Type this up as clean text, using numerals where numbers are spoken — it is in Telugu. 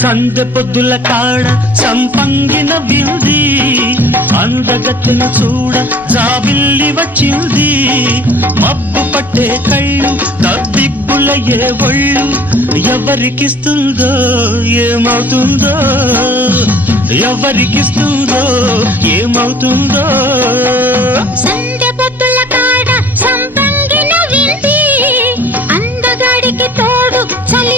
సందె పొద్దుల కాడ సంపంగిన వింది అందగత్తెను చూడ జాబిల్లి వచ్చింది మబ్బు పట్టే కళ్ళు తబ్బిబ్బుల ఏ ఒళ్ళు ఎవరికిస్తుందో ఏమవుతుందో ఎవరికిస్తుందో ఏమవుతుందో సందె పొద్దుల కాడ సంపంగిన వింది అందగాడికి తోడు చలి